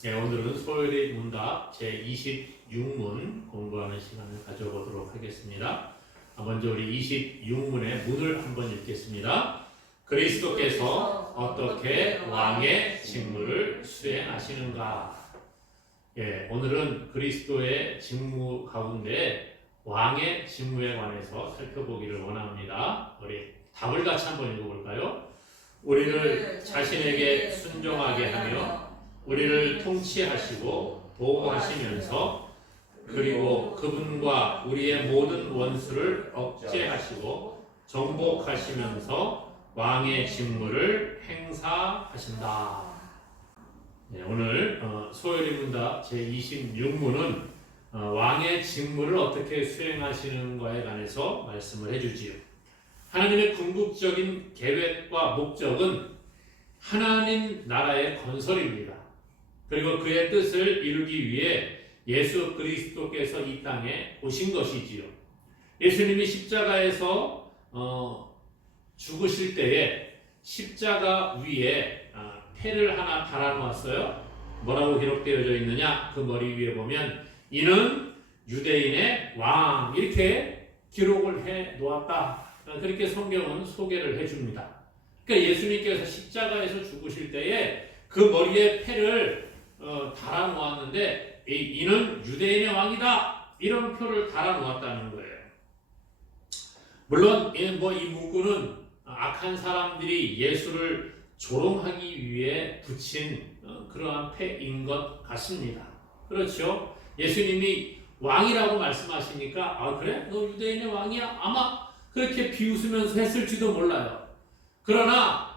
네, 오늘은 소요리 문답 제26문 공부하는 시간을 가져보도록 하겠습니다. 먼저 우리 26문의 문을 한번 읽겠습니다. 그리스도께서 어떻게 왕의 직무를 수행하시는가? 예, 오늘은 그리스도의 직무 가운데 왕의 직무에 관해서 살펴보기를 원합니다. 우리 답을 같이 한번 읽어볼까요? 우리를 자신에게 순종하게 하며 우리를 통치하시고 보호하시면서 그리고 그분과 우리의 모든 원수를 억제하시고 정복하시면서 왕의 직무를 행사하신다. 네, 오늘 소요리 문답 제26문은 왕의 직무를 어떻게 수행하시는가에 관해서 말씀을 해주지요. 하나님의 궁극적인 계획과 목적은 하나님 나라의 건설입니다. 그리고 그의 뜻을 이루기 위해 예수 그리스도께서 이 땅에 오신 것이지요. 예수님이 십자가에서 죽으실 때에 십자가 위에 패를 하나 달아놓았어요. 뭐라고 기록되어져 있느냐? 그 머리 위에 보면 이는 유대인의 왕 이렇게 기록을 해 놓았다. 그렇게 성경은 소개를 해줍니다. 그러니까 예수님께서 십자가에서 죽으실 때에 그 머리에 패를 달아 놓았는데 이는 유대인의 왕이다 이런 표를 달아 놓았다는 거예요. 물론 이 문구는 악한 사람들이 예수를 조롱하기 위해 붙인 그러한 패인 것 같습니다. 그렇죠? 예수님이 왕이라고 말씀하시니까 그래? 너 유대인의 왕이야? 아마 그렇게 비웃으면서 했을지도 몰라요. 그러나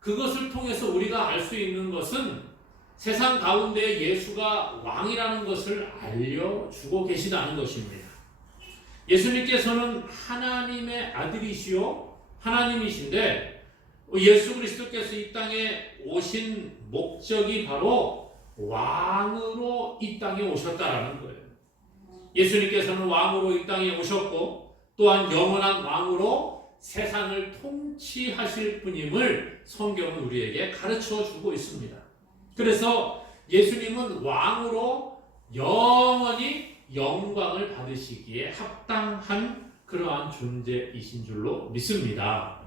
그것을 통해서 우리가 알 수 있는 것은 세상 가운데 예수가 왕이라는 것을 알려주고 계시다는 것입니다. 예수님께서는 하나님의 아들이시요 하나님이신데 예수 그리스도께서 이 땅에 오신 목적이 바로 왕으로 이 땅에 오셨다라는 거예요. 예수님께서는 왕으로 이 땅에 오셨고 또한 영원한 왕으로 세상을 통치하실 분임을 성경은 우리에게 가르쳐 주고 있습니다. 그래서 예수님은 왕으로 영원히 영광을 받으시기에 합당한 그러한 존재이신 줄로 믿습니다.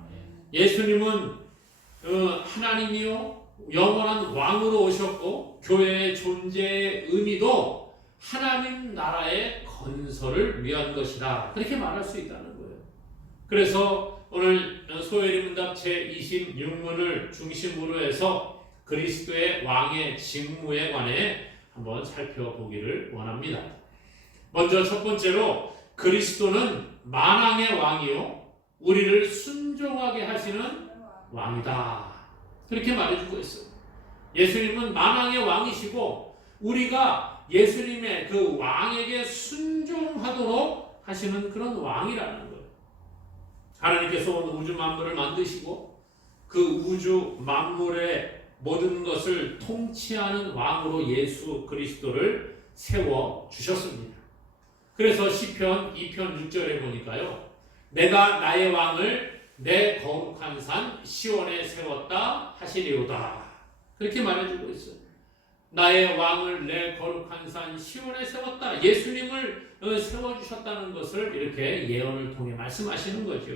예수님은 하나님이요 영원한 왕으로 오셨고 교회의 존재의 의미도 하나님 나라의 건설을 위한 것이다. 그렇게 말할 수 있다는 거예요. 그래서 오늘 소요리 문답 제26문을 중심으로 해서 그리스도의 왕의 직무에 관해 한번 살펴보기를 원합니다. 먼저 첫 번째로 그리스도는 만왕의 왕이요 우리를 순종하게 하시는 왕이다. 그렇게 말해주고 있어요. 예수님은 만왕의 왕이시고 우리가 예수님의 그 왕에게 순종하도록 하시는 그런 왕이라는 거예요. 하나님께서 온 우주 만물을 만드시고 그 우주 만물의 모든 것을 통치하는 왕으로 예수 그리스도를 세워 주셨습니다. 그래서 시편 2편 6절에 보니까요. 내가 나의 왕을 내 거룩한 산 시온에 세웠다 하시리로다. 그렇게 말해주고 있어요. 나의 왕을 내 거룩한 산 시온에 세웠다. 예수님을 세워주셨다는 것을 이렇게 예언을 통해 말씀하시는 거죠.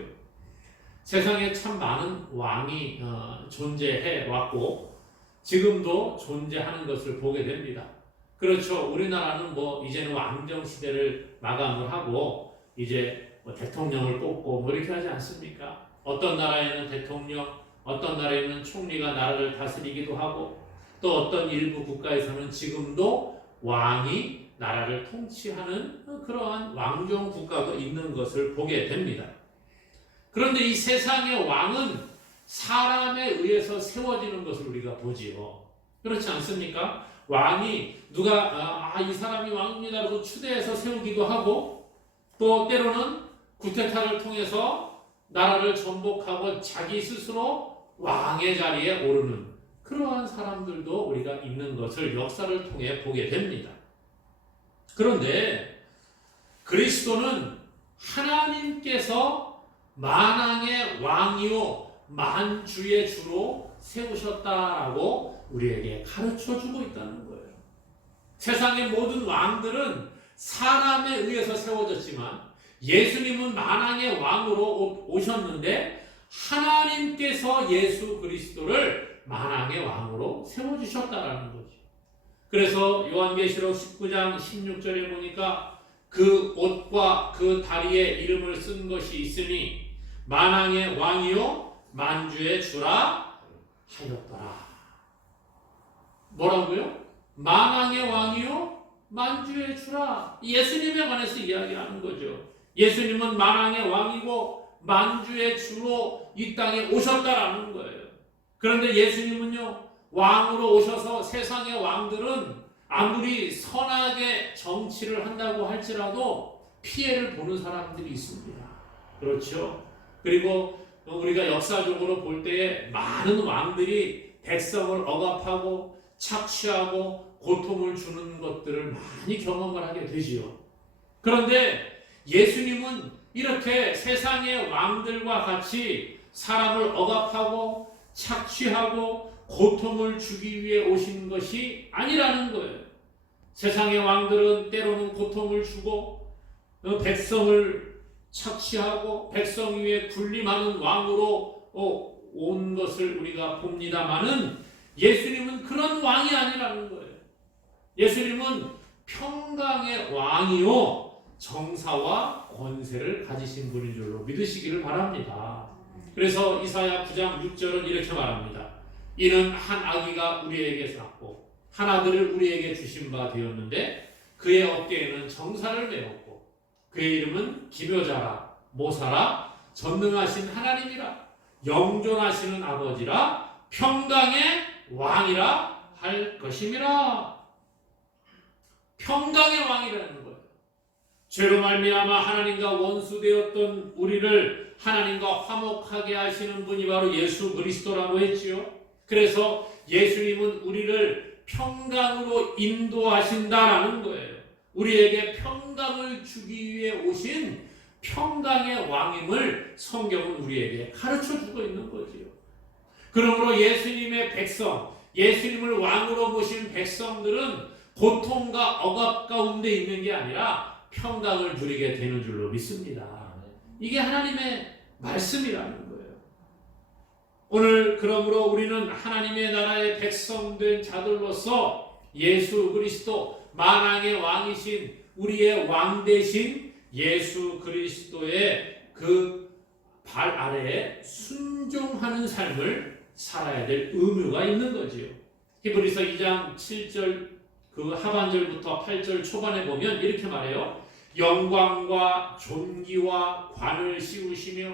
세상에 참 많은 왕이 존재해 왔고 지금도 존재하는 것을 보게 됩니다. 그렇죠. 우리나라는 이제는 왕정 시대를 마감을 하고 이제 대통령을 뽑고 이렇게 하지 않습니까? 어떤 나라에는 대통령, 어떤 나라에는 총리가 나라를 다스리기도 하고 또 어떤 일부 국가에서는 지금도 왕이 나라를 통치하는 그러한 왕정 국가가 있는 것을 보게 됩니다. 그런데 이 세상의 왕은 사람에 의해서 세워지는 것을 우리가 보지요. 그렇지 않습니까? 왕이 누가 이 사람이 왕입니다라고 추대해서 세우기도 하고 또 때로는 구테타를 통해서 나라를 전복하고 자기 스스로 왕의 자리에 오르는 그러한 사람들도 우리가 있는 것을 역사를 통해 보게 됩니다. 그런데 그리스도는 하나님께서 만왕의 왕이요 만주의 주로 세우셨다라고 우리에게 가르쳐 주고 있다는 거예요. 세상의 모든 왕들은 사람에 의해서 세워졌지만 예수님은 만왕의 왕으로 오셨는데 하나님께서 예수 그리스도를 만왕의 왕으로 세워주셨다라는 거죠. 그래서 요한계시록 19장 16절에 보니까 그 옷과 그 다리에 이름을 쓴 것이 있으니 만왕의 왕이요 만주의 주라 하였더라. 뭐라고요? 만왕의 왕이요 만주의 주라. 예수님에 관해서 이야기하는 거죠. 예수님은 만왕의 왕이고 만주의 주로 이 땅에 오셨다라는 거예요. 그런데 예수님은요 왕으로 오셔서 세상의 왕들은 아무리 선하게 정치를 한다고 할지라도 피해를 보는 사람들이 있습니다. 그렇죠? 그리고 우리가 역사적으로 볼 때에 많은 왕들이 백성을 억압하고 착취하고 고통을 주는 것들을 많이 경험을 하게 되지요. 그런데 예수님은 이렇게 세상의 왕들과 같이 사람을 억압하고 착취하고 고통을 주기 위해 오신 것이 아니라는 거예요. 세상의 왕들은 때로는 고통을 주고 백성을 착취하고 백성 위에 군림하는 왕으로 온 것을 우리가 봅니다마는 예수님은 그런 왕이 아니라는 거예요. 예수님은 평강의 왕이요 정사와 권세를 가지신 분인 줄로 믿으시기를 바랍니다. 그래서 이사야 9장 6절은 이렇게 말합니다. 이는 한 아기가 우리에게 낳고 한 아들을 우리에게 주신 바 되었는데 그의 어깨에는 정사를 메었고 그의 이름은 기묘자라 모사라 전능하신 하나님이라 영존하시는 아버지라 평강의 왕이라 할 것임이라. 평강의 왕이라는 거예요. 죄로 말미암아 하나님과 원수되었던 우리를 하나님과 화목하게 하시는 분이 바로 예수 그리스도라고 했지요. 그래서 예수님은 우리를 평강으로 인도하신다라는 거예요. 우리에게 평강을 주기 위해 오신 평강의 왕임을 성경은 우리에게 가르쳐 주고 있는 거지요. 그러므로 예수님의 백성, 예수님을 왕으로 모신 백성들은 고통과 억압 가운데 있는 게 아니라 평강을 누리게 되는 줄로 믿습니다. 이게 하나님의 말씀이라는 거예요. 오늘 그러므로 우리는 하나님의 나라의 백성된 자들로서 예수 그리스도 만왕의 왕이신 우리의 왕 대신 예수 그리스도의 그 발 아래에 순종하는 삶을 살아야 될 의무가 있는 거지요. 히브리서 2장 7절 그 하반절부터 8절 초반에 보면 이렇게 말해요. 영광과 존귀와 관을 씌우시며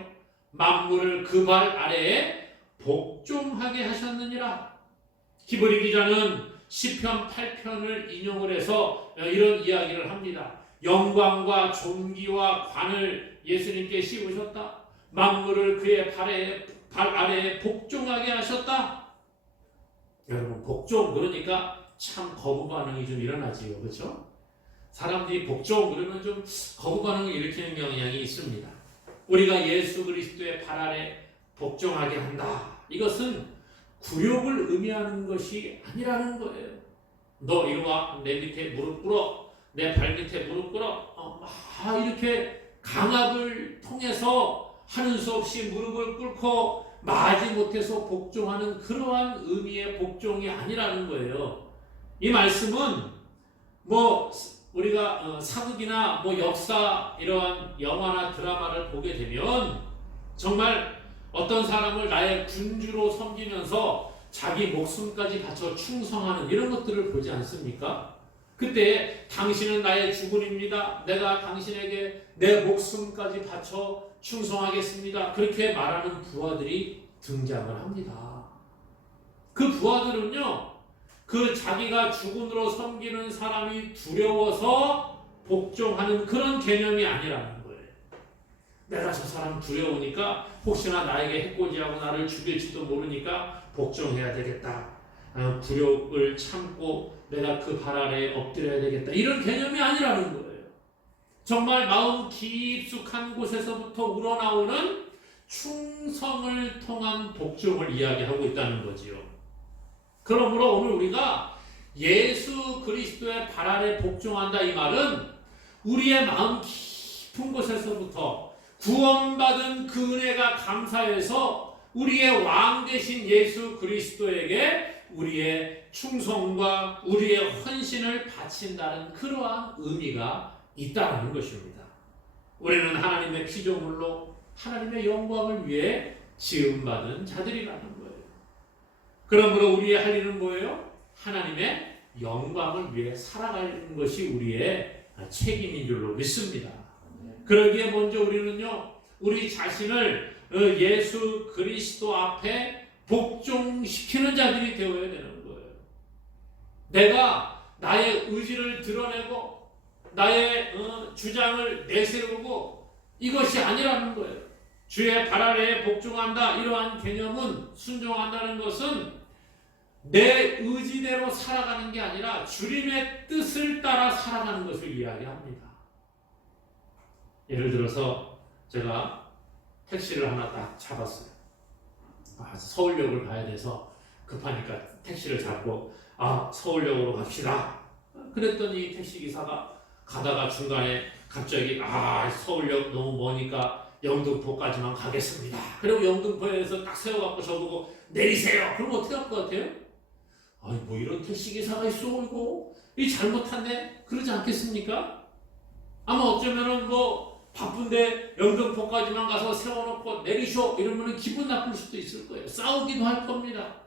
만물을 그 발 아래에 복종하게 하셨느니라. 히브리 기자는 시편 8편을 인용을 해서 이런 이야기를 합니다. 영광과 존귀와 관을 예수님께 씌우셨다. 만물을 그의 발 아래에 복종하게 하셨다. 여러분 복종 그러니까 참 거부 반응이 좀 일어나지요. 그렇죠? 사람들이 복종 그러면 좀 거부 반응을 일으키는 경향이 있습니다. 우리가 예수 그리스도의 발 아래 복종하게 한다. 이것은 굴욕을 의미하는 것이 아니라는 거예요. 너 이리 와. 내 밑에 무릎 꿇어. 내 발 밑에 무릎 꿇어. 이렇게 강압을 통해서 하는 수 없이 무릎을 꿇고 마지 못해서 복종하는 그러한 의미의 복종이 아니라는 거예요. 이 말씀은 우리가 사극이나 역사 이러한 영화나 드라마를 보게 되면 정말 어떤 사람을 나의 군주로 섬기면서 자기 목숨까지 바쳐 충성하는 이런 것들을 보지 않습니까? 그때 당신은 나의 주군입니다. 내가 당신에게 내 목숨까지 바쳐 충성하겠습니다. 그렇게 말하는 부하들이 등장을 합니다. 그 부하들은요, 그 자기가 주군으로 섬기는 사람이 두려워서 복종하는 그런 개념이 아니라는 거예요. 내가 저 사람 두려우니까 혹시나 나에게 해코지하고 나를 죽일지도 모르니까 복종해야 되겠다. 굴욕을 참고 내가 그 발 아래에 엎드려야 되겠다. 이런 개념이 아니라는 거예요. 정말 마음 깊숙한 곳에서부터 우러나오는 충성을 통한 복종을 이야기하고 있다는 거지요. 그러므로 오늘 우리가 예수 그리스도의 발 아래 복종한다 이 말은 우리의 마음 깊은 곳에서부터 구원받은 그 은혜가 감사해서 우리의 왕 되신 예수 그리스도에게 우리의 충성과 우리의 헌신을 바친다는 그러한 의미가 있다는 것입니다. 우리는 하나님의 피조물로 하나님의 영광을 위해 지음받은 자들이라는 거예요. 그러므로 우리의 할 일은 뭐예요? 하나님의 영광을 위해 살아가는 것이 우리의 책임인 줄로 믿습니다. 그러기에 먼저 우리는요, 우리 자신을 예수 그리스도 앞에 복종시키는 자들이 되어야 되는 거예요. 내가 나의 의지를 드러내고 나의 주장을 내세우고 이것이 아니라는 거예요. 주의 발 아래에 복종한다 이러한 개념은 순종한다는 것은 내 의지대로 살아가는 게 아니라 주님의 뜻을 따라 살아가는 것을 이야기합니다. 예를 들어서 제가 택시를 하나 딱 잡았어요. 서울역을 가야 돼서 급하니까 택시를 잡고 서울역으로 갑시다. 그랬더니 택시기사가 가다가 중간에 갑자기 서울역 너무 머니까 영등포까지만 가겠습니다. 그리고 영등포에서 딱 세워갖고 저보고 내리세요. 그럼 어떻게 할 것 같아요? 뭐 이런 택시기사가 있어 이거 이 잘못하네 그러지 않겠습니까? 아마 어쩌면은 뭐 바쁜데 영등포까지만 가서 세워놓고 내리쇼 이러면 기분 나쁠 수도 있을 거예요. 싸우기도 할 겁니다.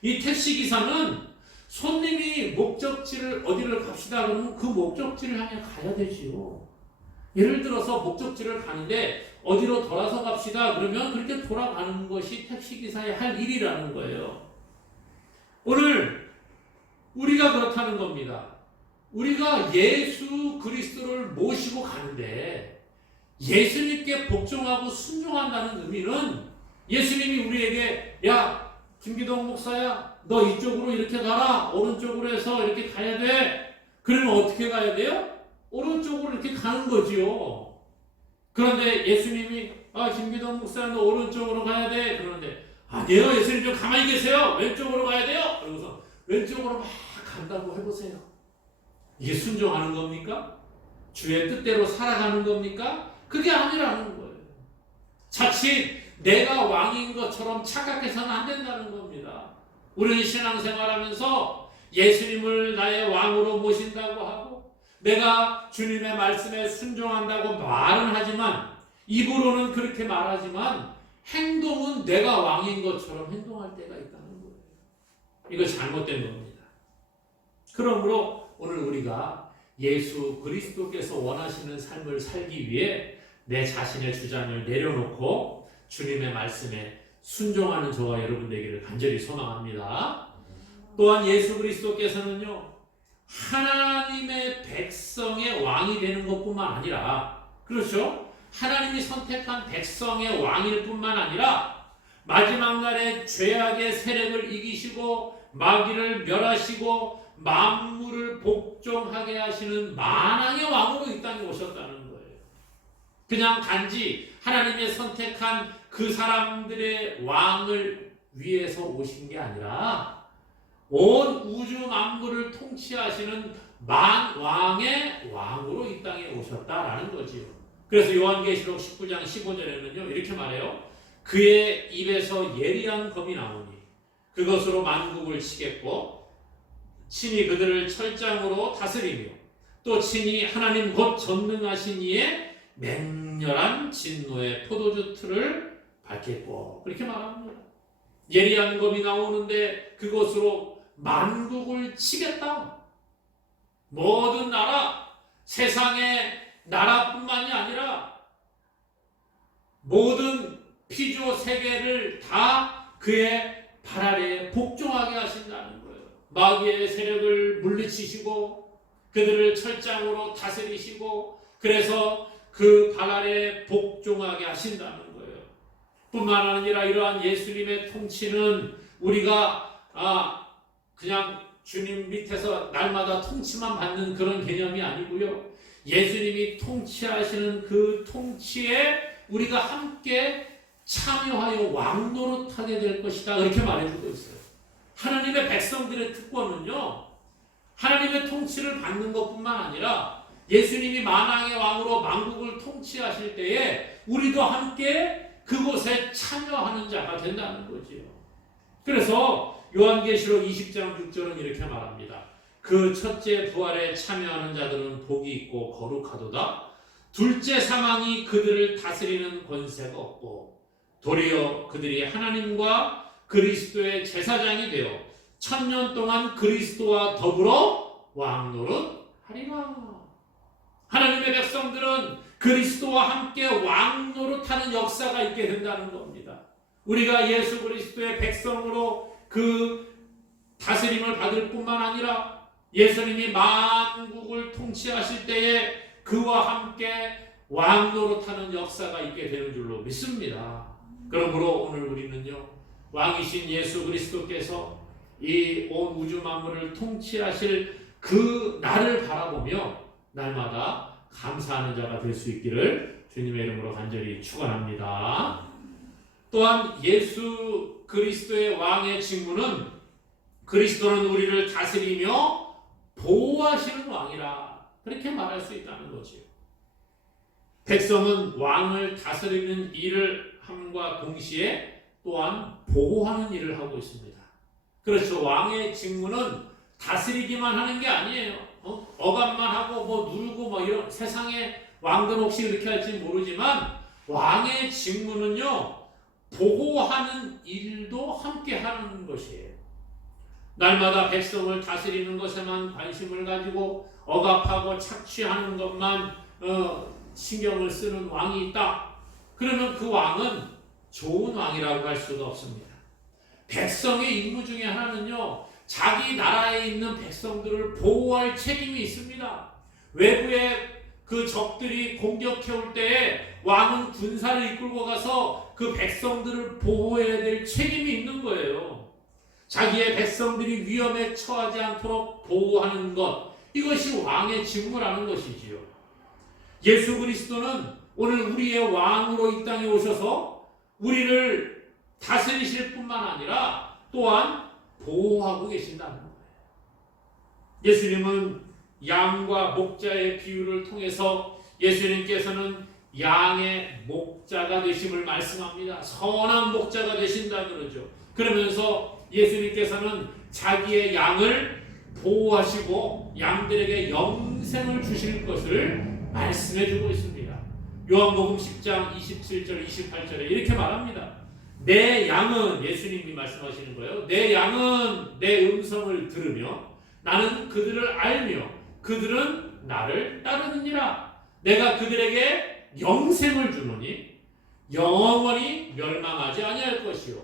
이 택시기사는 손님이 목적지를 어디를 갑시다 그러면 그 목적지를 향해 가야 되지요. 예를 들어서 목적지를 가는데 어디로 돌아서 갑시다 그러면 그렇게 돌아가는 것이 택시기사의 할 일이라는 거예요. 오늘 우리가 그렇다는 겁니다. 우리가 예수 그리스도를 모시고 가는데 예수님께 복종하고 순종한다는 의미는 예수님이 우리에게 야 김기동 목사야 너 이쪽으로 이렇게 가라 오른쪽으로 해서 이렇게 가야 돼. 그러면 어떻게 가야 돼요? 오른쪽으로 이렇게 가는 거지요. 그런데 예수님이 김기동 목사야 너 오른쪽으로 가야 돼. 그러는데 아니에요 예수님 좀 가만히 계세요. 왼쪽으로 가야 돼요. 그러고서 왼쪽으로 막 간다고 해보세요. 이게 순종하는 겁니까? 주의 뜻대로 살아가는 겁니까? 그게 아니라는 거예요. 자칫 내가 왕인 것처럼 착각해서는 안 된다는 겁니다. 우리는 신앙생활하면서 예수님을 나의 왕으로 모신다고 하고 내가 주님의 말씀에 순종한다고 말은 하지만 입으로는 그렇게 말하지만 행동은 내가 왕인 것처럼 행동할 때가 있다는 거예요. 이거 잘못된 겁니다. 그러므로 오늘 우리가 예수 그리스도께서 원하시는 삶을 살기 위해 내 자신의 주장을 내려놓고 주님의 말씀에 순종하는 저와 여러분 되기를 간절히 소망합니다. 또한 예수 그리스도께서는요, 하나님의 백성의 왕이 되는 것뿐만 아니라, 그렇죠? 하나님이 선택한 백성의 왕일 뿐만 아니라 마지막 날에 죄악의 세력을 이기시고 마귀를 멸하시고 만물을 복종하게 하시는 만왕의 왕으로 이 땅에 오셨다는 거예요. 그냥 단지 하나님의 선택한 그 사람들의 왕을 위해서 오신 게 아니라 온 우주 만물을 통치하시는 만왕의 왕으로 이 땅에 오셨다라는 거지요. 그래서 요한계시록 19장 15절에는요 이렇게 말해요. 그의 입에서 예리한 검이 나오니 그것으로 만국을 치겠고 친히 그들을 철장으로 다스리며 또 친히 하나님 곧 전능하신 이의 맹렬한 진노의 포도주 틀을 밟겠고 그렇게 말합니다. 예리한 검이 나오는데 그것으로 만국을 치겠다. 모든 나라, 세상의 나라뿐만이 아니라 모든 피조 세계를 다 그의 발 아래에 복종하게 하신다는 거예요. 마귀의 세력을 물리치시고 그들을 철장으로 다스리시고 그래서 그 발 아래에 복종하게 하신다는 거예요. 뿐만 아니라 이러한 예수님의 통치는 우리가 그냥 주님 밑에서 날마다 통치만 받는 그런 개념이 아니고요. 예수님이 통치하시는 그 통치에 우리가 함께 참여하여 왕노릇하게 될 것이다. 그렇게 말해주고 있어요. 하나님의 백성들의 특권은요, 하나님의 통치를 받는 것뿐만 아니라 예수님이 만왕의 왕으로 만국을 통치하실 때에 우리도 함께 그곳에 참여하는 자가 된다는 거지요. 그래서 요한계시록 20장 6절은 이렇게 말합니다. 그 첫째 부활에 참여하는 자들은 복이 있고 거룩하도다. 둘째 사망이 그들을 다스리는 권세가 없고 도리어 그들이 하나님과 그리스도의 제사장이 되어 1000년 동안 그리스도와 더불어 왕노릇하리라. 하나님의 백성들은 그리스도와 함께 왕노릇하는 역사가 있게 된다는 겁니다. 우리가 예수 그리스도의 백성으로 그 다스림을 받을 뿐만 아니라 예수님이 만국을 통치하실 때에 그와 함께 왕노릇하는 역사가 있게 되는 줄로 믿습니다. 그러므로 오늘 우리는요, 왕이신 예수 그리스도께서 이 온 우주 만물을 통치하실 그 날을 바라보며 날마다 감사하는 자가 될 수 있기를 주님의 이름으로 간절히 축원합니다. 또한 예수 그리스도의 왕의 직무는 그리스도는 우리를 다스리며 보호하시는 왕이라 그렇게 말할 수 있다는 거지요. 백성은 왕을 다스리는 일을 함과 동시에 또한 보호하는 일을 하고 있습니다. 그렇죠. 왕의 직무는 다스리기만 하는 게 아니에요. 억압만 하고 뭐 누르고 뭐 이런, 세상의 왕들 혹시 그렇게 할지 모르지만 왕의 직무는요, 보호하는 일도 함께 하는 것이에요. 날마다 백성을 다스리는 것에만 관심을 가지고 억압하고 착취하는 것만 신경을 쓰는 왕이 있다. 그러면 그 왕은 좋은 왕이라고 할 수가 없습니다. 백성의 임무 중에 하나는요, 자기 나라에 있는 백성들을 보호할 책임이 있습니다. 외부의 그 적들이 공격해 올 때에 왕은 군사를 이끌고 가서 그 백성들을 보호해야 될 책임이 있는 거예요. 자기의 백성들이 위험에 처하지 않도록 보호하는 것, 이것이 왕의 직무라는 것이지요. 예수 그리스도는 오늘 우리의 왕으로 이 땅에 오셔서 우리를 다스리실 뿐만 아니라 또한 보호하고 계신다는 거예요. 예수님은 양과 목자의 비유를 통해서 예수님께서는 양의 목자가 되심을 말씀합니다. 선한 목자가 되신다 그러죠. 그러면서 예수님께서는 자기의 양을 보호하시고 양들에게 영생을 주실 것을 말씀해 주고 있습니다. 요한복음 10장 27절 28절에 이렇게 말합니다. 내 양은, 예수님이 말씀하시는 거예요. 내 양은 내 음성을 들으며 나는 그들을 알며 그들은 나를 따르느니라. 내가 그들에게 영생을 주노니 영원히 멸망하지 아니할 것이요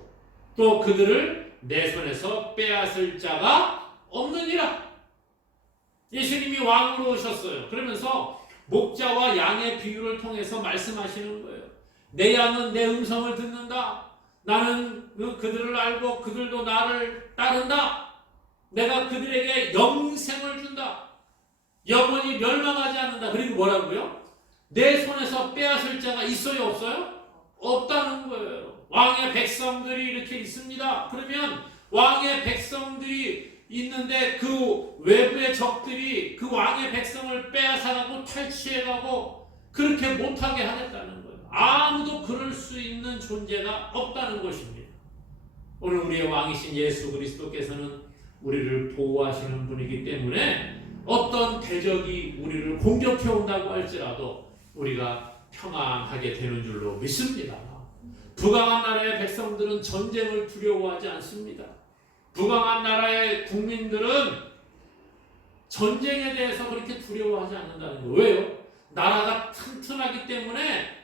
또 그들을 내 손에서 빼앗을 자가 없느니라. 예수님이 왕으로 오셨어요. 그러면서 목자와 양의 비유를 통해서 말씀하시는 거예요. 내 양은 내 음성을 듣는다. 나는 그들을 알고 그들도 나를 따른다. 내가 그들에게 영생을 준다. 영원히 멸망하지 않는다. 그리고 뭐라고요? 내 손에서 빼앗을 자가 있어요, 없어요? 없다는 거예요. 왕의 백성들이 이렇게 있습니다. 그러면 왕의 백성들이 있는데 그 외부의 적들이 그 왕의 백성을 빼앗아가고 탈취해가고 그렇게 못하게 하겠다는 거예요. 아무도 그럴 수 있는 존재가 없다는 것입니다. 오늘 우리의 왕이신 예수 그리스도께서는 우리를 보호하시는 분이기 때문에 어떤 대적이 우리를 공격해 온다고 할지라도 우리가 평안하게 되는 줄로 믿습니다. 부강한 나라의 백성들은 전쟁을 두려워하지 않습니다. 부강한 나라의 국민들은 전쟁에 대해서 그렇게 두려워하지 않는다는 거예요. 왜요? 나라가 튼튼하기 때문에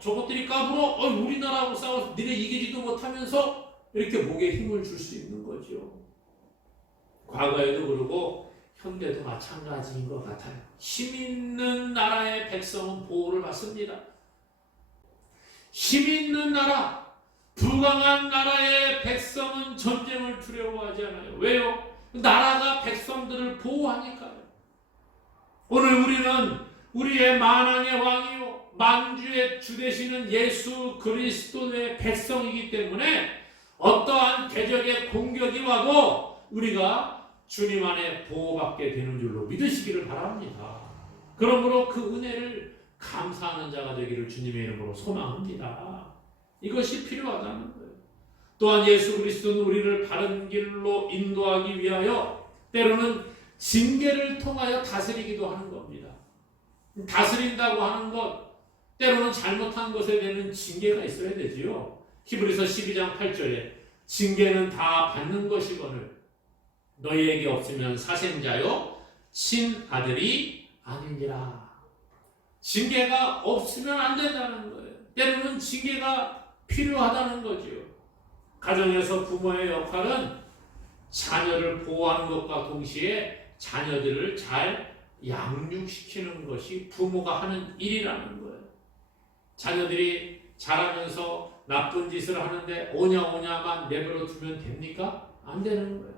저것들이 까불어? 우리나라하고 싸워서 니네 이기지도 못하면서 이렇게 목에 힘을 줄 수 있는 거죠. 과거에도 그러고 현대도 마찬가지인 것 같아요. 힘 있는 나라의 백성은 보호를 받습니다. 힘 있는 나라, 부강한 나라의 백성은 전쟁을 두려워하지 않아요. 왜요? 나라가 백성들을 보호하니까요. 오늘 우리는 우리의 만왕의 왕이요 만주의 주 되시는 예수 그리스도의 백성이기 때문에 어떠한 대적의 공격이 와도 우리가 주님 안에 보호받게 되는 줄로 믿으시기를 바랍니다. 그러므로 그 은혜를 감사하는 자가 되기를 주님의 이름으로 소망합니다. 이것이 필요하다는 거예요. 또한 예수 그리스도는 우리를 바른 길로 인도하기 위하여 때로는 징계를 통하여 다스리기도 하는 겁니다. 다스린다고 하는 것, 때로는 잘못한 것에 대한 징계가 있어야 되지요. 히브리서 12장 8절에 징계는 다 받는 것이거늘 너희에게 없으면 사생자요 친아들이 아니니라. 징계가 없으면 안 된다는 거예요. 때로는 징계가 필요하다는 거지요. 가정에서 부모의 역할은 자녀를 보호하는 것과 동시에 자녀들을 잘 양육시키는 것이 부모가 하는 일이라는 거예요. 자녀들이 자라면서 나쁜 짓을 하는데 오냐오냐만 내버려 두면 됩니까? 안 되는 거예요.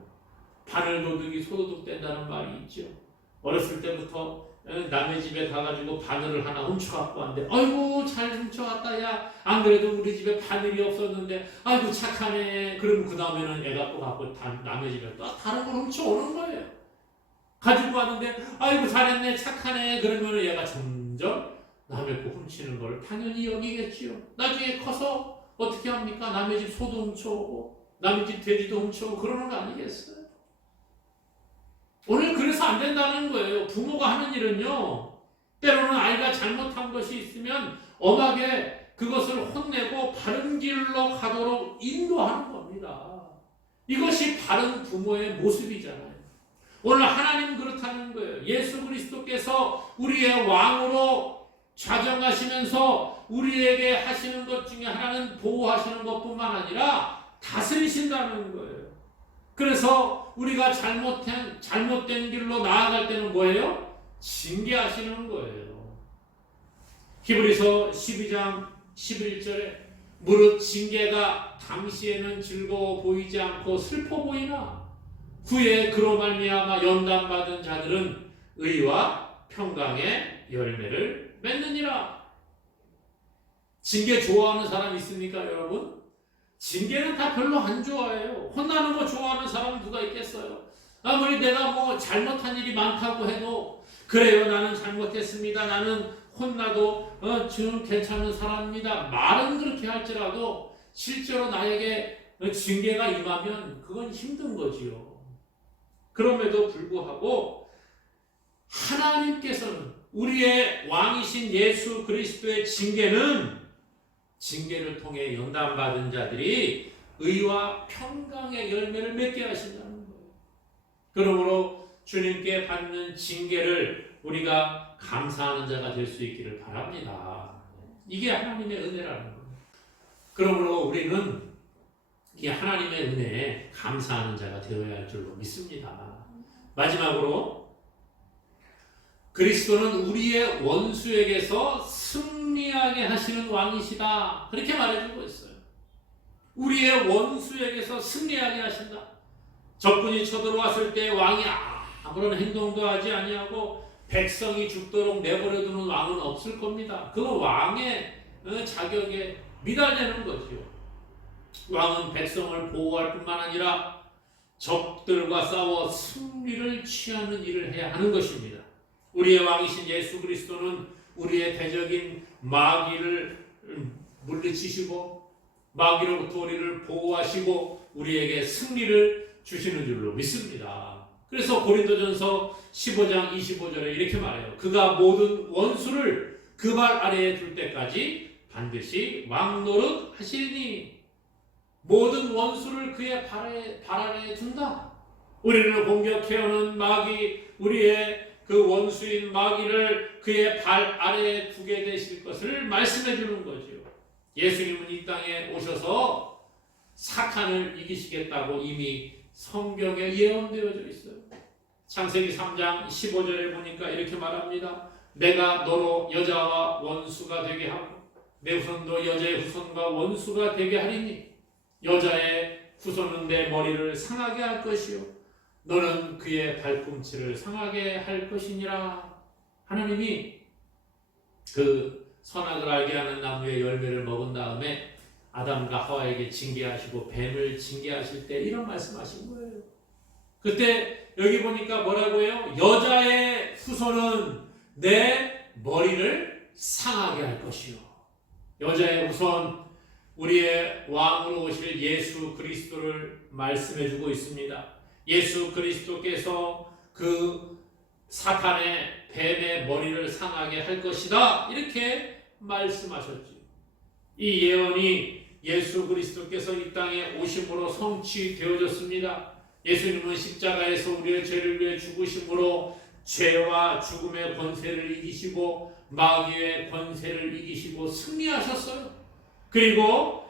바늘도둑이 소도둑 된다는 말이 있죠. 어렸을 때부터 남의 집에 가가지고 바늘을 하나 훔쳐갖고 왔는데 아이고 잘 훔쳐왔다 야 안 그래도 우리 집에 바늘이 없었는데 아이고 착하네. 그럼 그 다음에는 애가 또 갖고 남의 집에 또 다른 걸 훔쳐오는 거예요. 가지고 왔는데 아이고 잘했네 착하네. 그러면 얘가 점점 남의 거 훔치는 걸 당연히 여기겠지요. 나중에 커서 어떻게 합니까? 남의 집 소도 훔쳐오고 남의 집 돼지도 훔쳐오고 그러는 거 아니겠어요? 오늘 그래서 안 된다는 거예요. 부모가 하는 일은요, 때로는 아이가 잘못한 것이 있으면 엄하게 그것을 혼내고 바른 길로 가도록 인도하는 겁니다. 이것이 바른 부모의 모습이잖아요. 오늘 하나님 그렇다는 거예요. 예수 그리스도께서 우리의 왕으로 좌정하시면서 우리에게 하시는 것 중에 하나는 보호하시는 것뿐만 아니라 다스리신다는 거예요. 그래서 우리가 잘못된 길로 나아갈 때는 뭐예요? 징계하시는 거예요. 히브리서 12장 11절에 무릇 징계가 당시에는 즐거워 보이지 않고 슬퍼 보이나 후에 그로 말미암아 연단받은 자들은 의와 평강의 열매를 맺느니라. 징계 좋아하는 사람 있습니까, 여러분? 징계는 다 별로 안 좋아해요. 혼나는 거 좋아하는 사람은 누가 있겠어요? 아무리 내가 뭐 잘못한 일이 많다고 해도 그래요, 나는 잘못했습니다. 나는 혼나도 좀 괜찮은 사람입니다. 말은 그렇게 할지라도 실제로 나에게 징계가 임하면 그건 힘든 거지요. 그럼에도 불구하고 하나님께서는 우리의 왕이신 예수 그리스도의 징계를 통해 연단받은 자들이 의와 평강의 열매를 맺게 하신다는 거예요. 그러므로 주님께 받는 징계를 우리가 감사하는 자가 될 수 있기를 바랍니다. 이게 하나님의 은혜라는 거예요. 그러므로 우리는 이 하나님의 은혜에 감사하는 자가 되어야 할 줄로 믿습니다. 마지막으로 그리스도는 우리의 원수에게서 승리하게 하시는 왕이시다. 그렇게 말해주고 있어요. 우리의 원수에게서 승리하게 하신다. 적군이 쳐들어왔을 때 왕이 아무런 행동도 하지 아니하고 백성이 죽도록 내버려두는 왕은 없을 겁니다. 그 왕의 자격에 미달되는 거죠. 왕은 백성을 보호할 뿐만 아니라 적들과 싸워 승리를 취하는 일을 해야 하는 것입니다. 우리의 왕이신 예수 그리스도는 우리의 대적인 마귀를 물리치시고 마귀로부터 우리를 보호하시고 우리에게 승리를 주시는 줄로 믿습니다. 그래서 고린도전서 15장 25절에 이렇게 말해요. 그가 모든 원수를 그 발 아래에 둘 때까지 반드시 왕노릇 하시리니 모든 원수를 그의 발 아래에 둔다. 우리를 공격해오는 마귀, 우리의 그 원수인 마귀를 그의 발 아래에 두게 되실 것을 말씀해 주는 거죠. 예수님은 이 땅에 오셔서 사탄을 이기시겠다고 이미 성경에 예언되어져 있어요. 창세기 3장 15절에 보니까 이렇게 말합니다. 내가 너로 여자와 원수가 되게 하고 내 후손도 여자의 후손과 원수가 되게 하리니 여자의 후손은 내 머리를 상하게 할 것이요 너는 그의 발꿈치를 상하게 할 것이니라. 하나님이 그 선악을 알게 하는 나무의 열매를 먹은 다음에 아담과 하와에게 징계하시고 뱀을 징계하실 때 이런 말씀하신 거예요. 그때 여기 보니까 뭐라고 해요? 여자의 후손은 내 머리를 상하게 할 것이요. 여자의 후손, 우리의 왕으로 오실 예수 그리스도를 말씀해 주고 있습니다. 예수 그리스도께서 그 사탄의 뱀의 머리를 상하게 할 것이다, 이렇게 말씀하셨죠. 이 예언이 예수 그리스도께서 이 땅에 오심으로 성취되어졌습니다. 예수님은 십자가에서 우리의 죄를 위해 죽으심으로 죄와 죽음의 권세를 이기시고 마귀의 권세를 이기시고 승리하셨어요. 그리고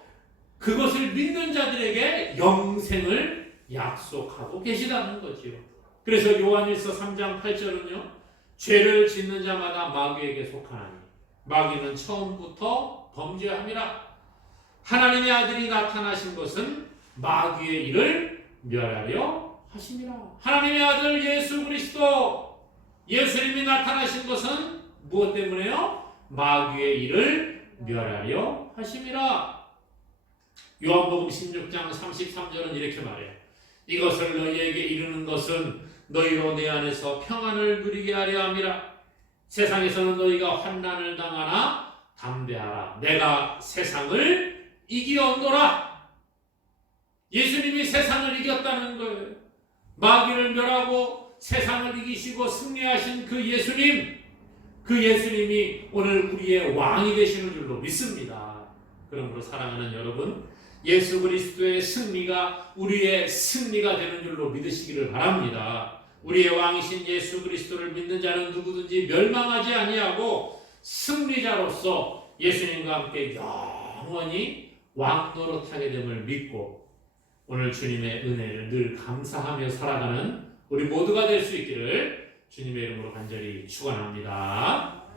그것을 믿는 자들에게 영생을 약속하고 계시다는 거지요. 그래서 요한일서 3장 8절은요, 죄를 짓는 자마다 마귀에게 속하나니 마귀는 처음부터 범죄함이라. 하나님의 아들이 나타나신 것은 마귀의 일을 멸하려 하심이라. 하나님의 아들 예수 그리스도, 예수님이 나타나신 것은 무엇 때문에요? 마귀의 일을 멸하려 하심이라. 요한복음 16장 33절은 이렇게 말해요. 이것을 너희에게 이르는 것은 너희로 내 안에서 평안을 누리게 하려 함이라. 세상에서는 너희가 환난을 당하나 담대하라. 내가 세상을 이기었노라. 예수님이 세상을 이겼다는 거예요. 마귀를 멸하고 세상을 이기시고 승리하신 그 예수님, 그 예수님이 오늘 우리의 왕이 되시는 줄로 믿습니다. 그러므로 사랑하는 여러분, 예수 그리스도의 승리가 우리의 승리가 되는 줄로 믿으시기를 바랍니다. 우리의 왕이신 예수 그리스도를 믿는 자는 누구든지 멸망하지 아니하고 승리자로서 예수님과 함께 영원히 왕 노릇하게 됨을 믿고 오늘 주님의 은혜를 늘 감사하며 살아가는 우리 모두가 될 수 있기를 주님의 이름으로 간절히 축원합니다.